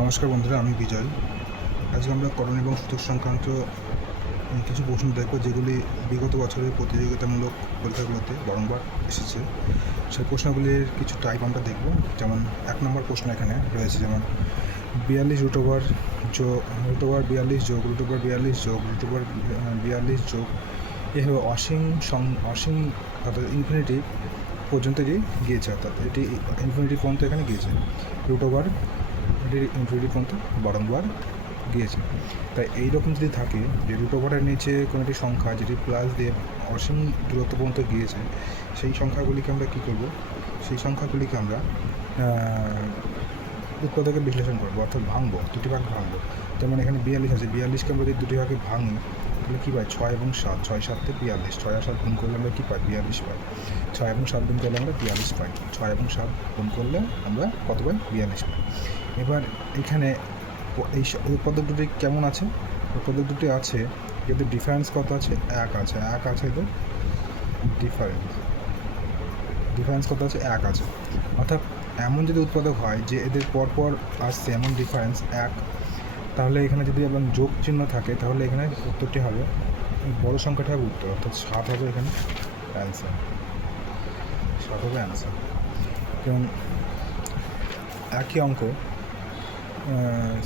নমস্কার বন্ধুরা, আমি বিজয়। আজকে আমরা করণ এবং সূচক সংক্রান্ত কিছু প্রশ্ন দেখব, যেগুলি বিগত বছরের প্রতিযোগিতামূলক পরীক্ষাগুলোতে বারংবার এসেছে। সেই প্রশ্নগুলির কিছু টাইপ আমরা দেখব। যেমন 1 নম্বর প্রশ্ন এখানে রয়েছে, যেমন 42 রুট ওভার 42 যোগ রুট ওভার 42 যোগ রুট ওভার 42 যোগ এভাবে অসীম অর্থাৎ ইনফিনিটি পর্যন্ত এটি গিয়েছে, অর্থাৎ এটি ইনফিনিটি পর্যন্ত এখানে গিয়েছে। রুট ওভার এটি ইনফিনিটি পর্যন্ত বারংবার গিয়েছে। তাই এইরকম যদি থাকে যে রুট ওভারের নিচে কোনো একটি সংখ্যা যেটি প্লাস দিয়ে অসীম দূরত্ব পর্যন্ত গিয়েছে, সেই সংখ্যাগুলিকে আমরা কী করব? সেই সংখ্যাগুলিকে আমরা উৎপাদকে বিশ্লেষণ করবো, অর্থাৎ ভাঙবো, দুটি ভাগ ভাঙবো। যেমন এখানে 42 আছে, 42কে আমরা যদি দুটি ভাগে ভাঙি তাহলে কী পাই? 6 এবং 7, 6 7 42, 6 আর 7 গুণ করলে আমরা কী পাই? 42 পাই। 6 এবং 7 গুণ করলে আমরা 42 পাই। 6 এবং 7 গুণ করলে আমরা কত পাই? 42 পাই। এবার এখানে এই উৎপাদক দুটি কেমন আছে? উৎপাদক দুটি আছে কিন্তু ডিফারেন্স কত আছে? 1 আছে। 1 আছে, এদের ডিফারেন্স কত আছে? 1 আছে। অর্থাৎ এমন যদি উৎপাদক হয় যে এদের পরপর আসছে এমন ডিফারেন্স 1, তাহলে এখানে যদি এবং যোগ চিহ্ন থাকে তাহলে এখানে উত্তরটি হবে, বড় সংখ্যাটি হবে উত্তর, অর্থাৎ 7 হবে এখানে অ্যান্সার। 7 হবে অ্যান্সার। কারণ একই অঙ্ক,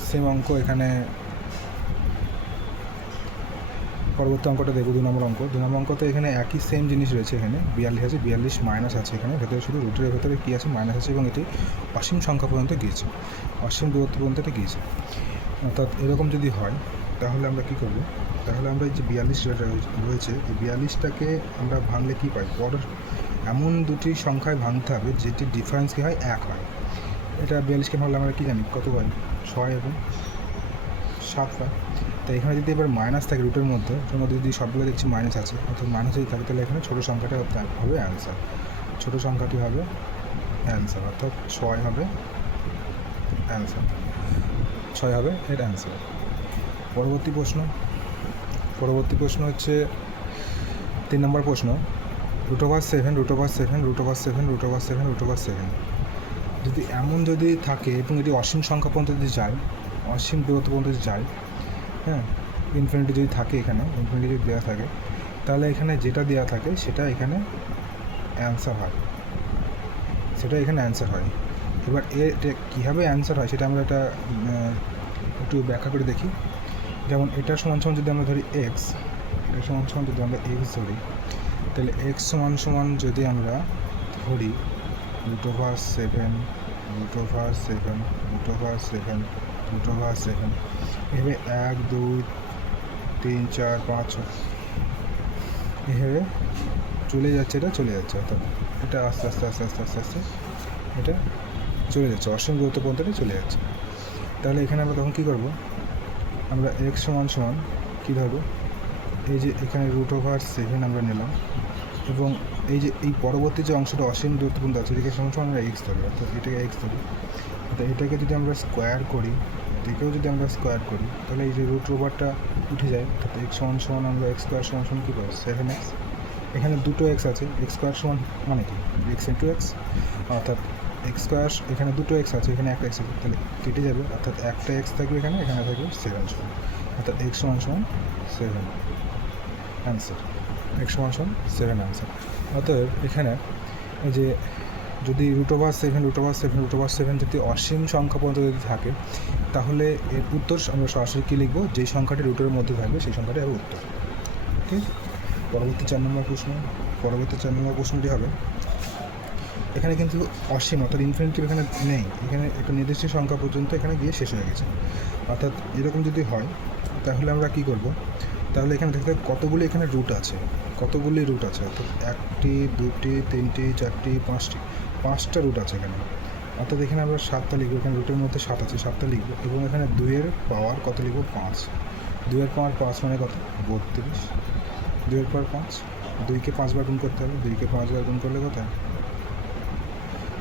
সেম অঙ্ক এখানে পরবর্তী অঙ্কটা দেখব। 2 নম্বর অঙ্ক। 2 নম্বর অঙ্কতে এখানে একই সেম জিনিস রয়েছে। এখানে 42 আছে, 42 মাইনাস আছে, এখানে ভেতরে শুধু রুটের ভেতরে কী আছে? মাইনাস আছে, এবং এটি অসীম সংখ্যা পর্যন্ত গিয়েছে, অসীম দূরত্ব পর্যন্ত এটি গিয়েছে। অর্থাৎ এরকম যদি হয় তাহলে আমরা কী করব? তাহলে আমরা এই যে 42 রয়েছে, এই 42টাকে আমরা ভাঙলে কী পাই? বড় এমন দুটি সংখ্যায় ভাঙতে হবে যেটি ডিফারেন্স কী হয়? 1 হয়। এটা 42কে ভাঙলে আমরা কী জানি কত পাই? 6 এবং 7 পাই। তাই এখানে যদি এবার মাইনাস থাকে রুটের মধ্যে, ওটার মধ্যে যদি সবগুলো দেখছি মাইনাস আছে, অর্থাৎ মাইনাস যদি থাকে তাহলে এখানে ছোটো সংখ্যাটা হবে অ্যান্সার। ছোটো সংখ্যাটি হবে অ্যান্সার, অর্থাৎ 6 হবে অ্যান্সার। 6 হবে এর অ্যান্সার। পরবর্তী প্রশ্ন হচ্ছে 3 নম্বর প্রশ্ন। Root over 7 root over 7 root over 7 root over 7 root over 7 যদি এমন যদি থাকে এবং এটি অসীম সংখ্যা পর্যন্ত যদি যায়, অসীম দূরত্ব পর্যন্ত যদি যায়, হ্যাঁ, ইনফিনিটি যদি থাকে, এখানে ইনফিনিটি যদি দেওয়া থাকে, তাহলে এখানে যেটা দেওয়া থাকে সেটা এখানে অ্যান্সার হয়, এবার এটা কীভাবে অ্যান্সার হয় সেটা আমরা একটু ব্যাখ্যা করে দেখি। যেমন এটার সমান যদি আমরা ধরি এক্স, এটার সমান যদি আমরা এক্স ধরি, তাহলে এক্স সমান যদি আমরা ধরি root over 7 root over 7 root over 7 root over 7, এভাবে 1 2 3 4 5 6 এভাবে চলে যাচ্ছে, অর্থাৎ এটা আস্তে আস্তে এটা চলে যাচ্ছে, অসীম দূরত্ব পর্যন্ত চলে যাচ্ছে। তাহলে এখানে আমরা তখন কী করব? আমরা এক্স সমান কী ধরবো? এই যে এখানে রুট ওভার 7 আমরা নিলাম, এবং এই যে এই পরবর্তী যে অংশটা অসীম দূরত্ব পর্যন্ত আছে, এটাকে সমান আমরা এক্স ধরি, অর্থাৎ এটাকে এক্স ধরি। অর্থাৎ এটাকে যদি আমরা স্কোয়ার করি, তাহলে এই যে রুট ওভারটা উঠে যায়, অর্থাৎ এক্স সমান আমরা এক্স স্কোয়ার সমান কী পাবো? 7x। এখানে দুটো এক্স আছে, এক্স স্কোয়ার সমান মানে কি? এক্স ইন্টু এক্স, অর্থাৎ এক্স স্কোয়ার, এখানে দুটো এক্স আছে, এখানে একটা এক্স আছে, তাহলে কেটে যাবে, অর্থাৎ একটা এক্স থাকবে এখানে থাকবে 7, অর্থাৎ এক্স সমান 7 অ্যান্সার। এক্স সমান 7 অ্যান্সার। অতএব এখানে এই যে যদি রুট ওভার 7 যদি অসীম সংখ্যা পর্যন্ত যদি থাকে, তাহলে এর উত্তর আমরা সরাসরি কী লিখব? যেই সংখ্যাটি রুটের মধ্যে থাকবে সেই সংখ্যাটি হবে উত্তর। ঠিক। পরবর্তী 4 নম্বর প্রশ্নটি হবে, এখানে কিন্তু অসীম অর্থাৎ ইনফিনিটি এখানে নেই, এখানে একটা নির্দিষ্ট সংখ্যা পর্যন্ত এখানে গিয়ে শেষ হয়ে গেছে। অর্থাৎ এরকম যদি হয় তাহলে আমরা কী করব? তাহলে এখানে দেখতে কতগুলি এখানে রুট আছে, অর্থাৎ 1টি 2টি 3টি 4টি 5টা রুট আছে এখানে। অর্থাৎ এখানে আমরা 7টা লিখবো, এখানে রুটের মধ্যে 7 আছে, 7টা লিখবো, এবং এখানে 2-এর পাওয়ার কত লিখবো? 5। 2-এর পাওয়ার 5 মানে কত? 32। 2-এর পাওয়ার 5, 2কে 5 বার গুণ করতে হবে, 2কে 5 বার গুণ করলে কত?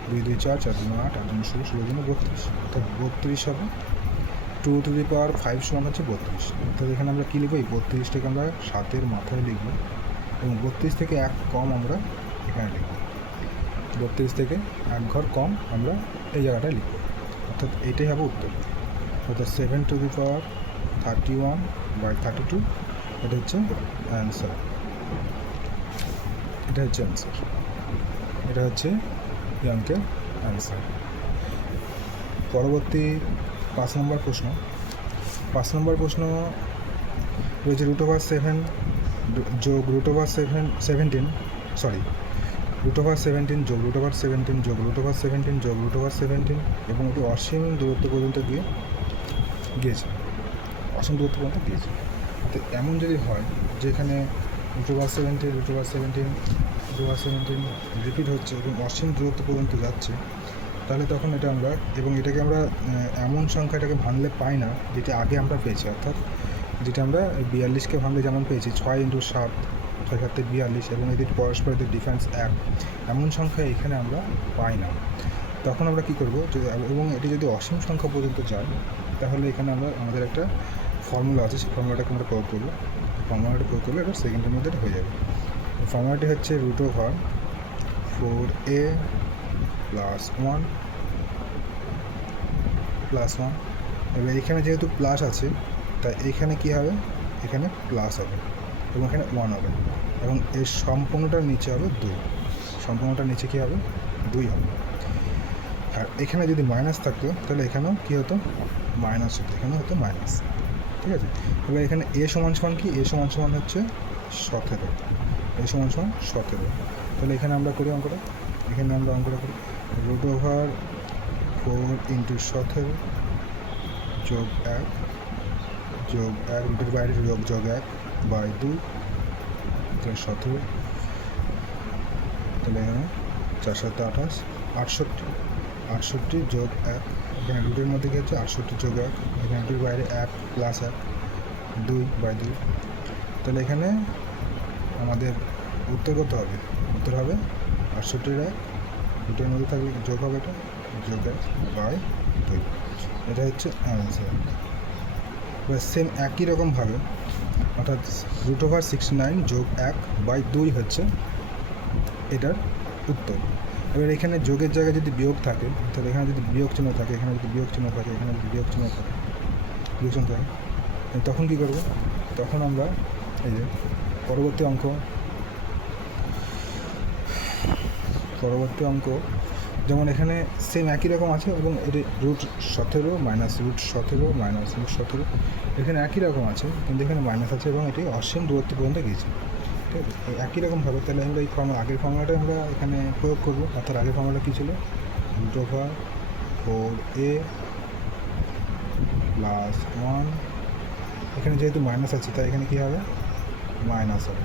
2 2 4, 4 2 8, 8 2 16, 16 2 32, অর্থাৎ 32 হবে। 2 টু দি পাওয়ার 5 সমান হচ্ছে 32। অর্থাৎ এখানে আমরা কী লিখবো? এই 32টাকে আমরা 7-এর মাথায় লিখব, এবং 32 থেকে 1 কম আমরা এখানে লিখব, 32 থেকে 1 ঘর কম আমরা এই জায়গাটায় লিখব, অর্থাৎ এটাই হবে উত্তর। অর্থাৎ 7^31/32 এটা হচ্ছে অ্যান্সার। এটা হচ্ছে অ্যান্সার, এটা হচ্ছে এই অঙ্কের অ্যান্সার। পরবর্তী 5 নম্বর প্রশ্ন। 5 নম্বর প্রশ্ন রয়েছে √7 যোগ √17 সরি √17 যোগ √17 যোগ √17 যোগ √17 এবং এটি অসীম দূরত্ব পর্যন্ত গিয়েছে, অসীম দূরত্ব পর্যন্ত গিয়েছে। তো এমন যদি হয় যে এখানে √17 রিপিট হচ্ছে এবং অসীম দূরত্ব পর্যন্ত যাচ্ছে, তাহলে তখন এটা আমরা এটাকে আমরা এমন সংখ্যাটাকে ভাঙলে পাই না যেটা আগে আমরা পেয়েছি, অর্থাৎ যেটা আমরা 42কে ভাঙলে যেমন পেয়েছি 6 × 7 6 × 7 42 এবং এদের পরস্পর এদের ডিফারেন্স 1, এমন সংখ্যা এখানে আমরা পাই না। তখন আমরা কী করবো, এবং এটি যদি অসীম সংখ্যা পর্যন্ত যায় তাহলে এখানে আমাদের একটা ফর্মুলা আছে, সেই ফর্মুলাটাকে আমরা প্রয়োগ করবো। ফর্মুলাটা প্রয়োগ করলে এটা সেকেন্ডের মধ্যে হয়ে যাবে। ফর্মুলাটি হচ্ছে √4a + 1 এবার এখানে যেহেতু প্লাস আছে তাই এখানে কী হবে, এখানে প্লাস হবে এবং এখানে 1 হবে এবং এর সম্পূর্ণটার নিচে হবে 2, সম্পূর্ণটার নিচে কী হবে 2 হবে। আর এখানে যদি মাইনাস থাকতো তাহলে এখানেও কী হতো, মাইনাস হতো, এখানে হতো মাইনাস। ঠিক আছে, এবার এখানে a সমান কি, a সমান হচ্ছে 17, a সমান 17। তাহলে এখানে আমরা করি অঙ্কটা, এখানে আমরা অঙ্কটা করি √4 × 17 যোগ 1 রুটের বাইরে যোগ 1/2 তাহলে 17। তাহলে এখানে 4 × 7 = 28, 68 যোগ 1, এখানে রুটের মধ্যে কী হচ্ছে 68 যোগ 1, এখানে রুটের বাইরে 1 + 1 2/2। তাহলে এখানে আমাদের উত্তর কত হবে, উত্তর হবে 68 রুটের মধ্যে থাকবে যোগ হবে, এটা যোগ 1/2, এটা হচ্ছে অ্যান্সার। এবার সেম একই রকমভাবে অর্থাৎ √69 যোগ 1/2 হচ্ছে এটার উত্তর। এবার এখানে যোগের জায়গায় যদি বিয়োগ থাকে, তাহলে এখানে যদি বিয়োগ চিহ্ন থাকে, এখানে যদি বিয়োগ চিহ্ন থাকে, এখানে যদি বিয়োগ চিহ্ন থাকে, তখন কী করব, তখন আমরা এই যে পরবর্তী অঙ্ক যেমন এখানে সেম একই রকম আছে এবং এটি √17 -√17 এখানে একই রকম আছে, কিন্তু এখানে মাইনাস আছে এবং এটি অসীম দূরত্ব পর্যন্ত গিয়েছে। ঠিক আছে, একই রকমভাবে তাহলে আমরা এই আগের ফর্মুলাটা আমরা এখানে প্রয়োগ করবো। অর্থাৎ আগের ফর্মুলাটা কী ছিল, √4a + 1, এখানে যেহেতু মাইনাস আছে তাই এখানে কী হবে, মাইনাস হবে,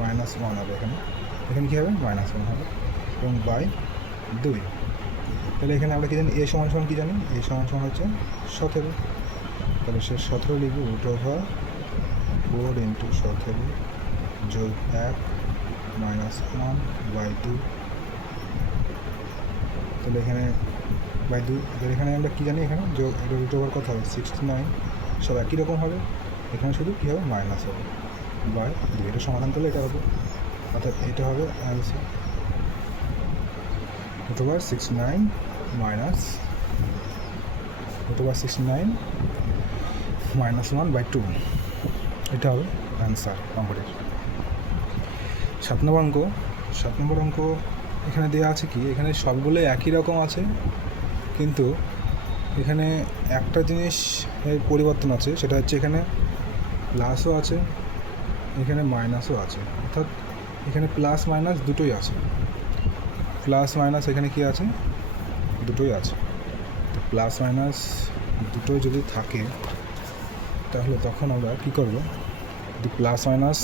-1 হবে, এখানে কী হবে, -1 হবে এবং /2। তাহলে এখানে আমরা কী জানি, a সমান কী জানি, a সমান হচ্ছে 17। তাহলে সে 17 লিখব, √4 × 17 যোগ 1 -1/2। তাহলে এখানে /2, এখানে আমরা কী জানি, এখানে যোগ √4 কত হবে 69, সব একই রকম হবে, এখানে শুধু কী হবে, মাইনাস হবে /2। এটা সমাধান করলে এটা হবে, অর্থাৎ এটা হবে অ্যান্সার। √69 -1/2 এটা হবে অ্যান্সার অঙ্কটির। 7 নম্বর অঙ্ক এখানে দেওয়া আছে কি, এখানে সবগুলোই একই রকম আছে, কিন্তু এখানে একটা জিনিস পরিবর্তন আছে, সেটা হচ্ছে এখানে প্লাসও আছে, এখানে মাইনাসও আছে, অর্থাৎ এখানে প্লাস মাইনাস দুটোই আছে, প্লাস মাইনাস এখানে কি আছে, দুটোই আছে। তো প্লাস মাইনাস দুটোই যদি থাকে তাহলে তখন আমরা কী করব, যদি প্লাস মাইনাস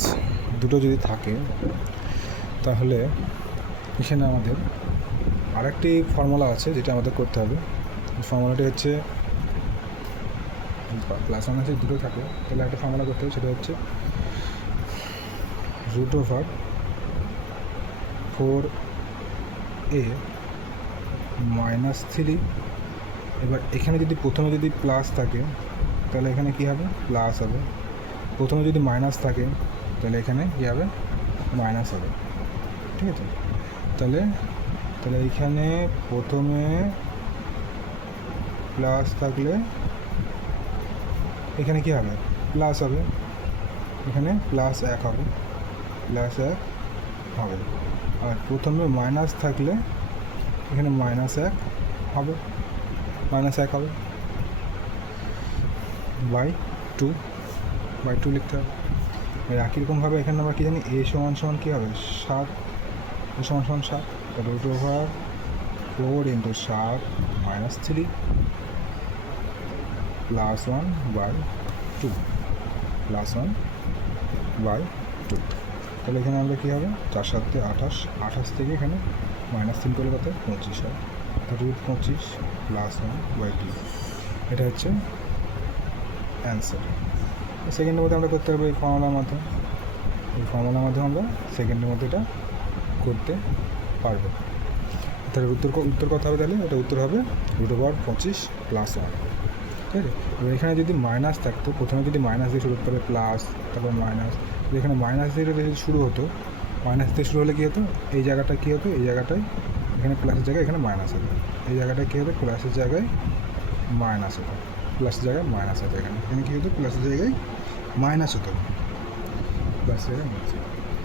দুটো যদি থাকে তাহলে এখানে আমাদের আরেকটি ফর্মুলা আছে যেটা আমাদের করতে হবে। ফর্মুলাটি হচ্ছে প্লাস মাইনাস দুটো থাকে তাহলে একটা ফর্মুলা করতে হবে, সেটা হচ্ছে √4a -3। এবার এখানে যদি প্রথমে যদি প্লাস থাকে তাহলে এখানে কী হবে, প্লাস হবে, প্রথমে যদি মাইনাস থাকে তাহলে এখানে কী হবে, মাইনাস হবে। ঠিক আছে, তাহলে এইখানে প্রথমে প্লাস থাকলে এখানে কী হবে প্লাস হবে, এখানে প্লাস 1 হবে, প্লাস 1 হবে। আর প্রথমে মাইনাস থাকলে এখানে -1 হবে, -1 হবে বাই 2 লিখতে হবে। একই রকমভাবে এখানে আমরা কী জানি a সমান কী হবে 7, a সমান 7, √4 × 7 -3 +1/2 +1/2। তাহলে এখানে আমরা কী হবে 4 7 28, 28 থেকে এখানে -3 করলে কত 25 হয়, √25 +1/2। এটা হচ্ছে অ্যান্সার। সেকেন্ডের মধ্যে আমরা করতে পারবো এই ফর্মুলার মাধ্যমে, আমরা সেকেন্ডের মধ্যে এটা করতে পারবো। তাহলে উত্তর কত হবে, তাহলে এটা উত্তর হবে √25 +1। ঠিক আছে। এবার এখানে যদি মাইনাস থাকতো, প্রথমে যদি মাইনাস দিয়ে শুরু করতে হবে প্লাস, তারপর মাইনাস, এখানে মাইনাস দিয়ে যদি শুরু হতো, মাইনাস দিয়ে শুরু হলে কী হতো, এই জায়গাটা কী হতো, এই জায়গাটায় এখানে প্লাসের জায়গায় এখানে মাইনাস হতো, এই জায়গাটায় কী হতো প্লাসের জায়গায় মাইনাস হতো, প্লাসের জায়গায় মাইনাস হতো, এখানে কী হতো প্লাসের জায়গায় মাইনাস হতো, প্লাসের জায়গায় মাইনাস হতো।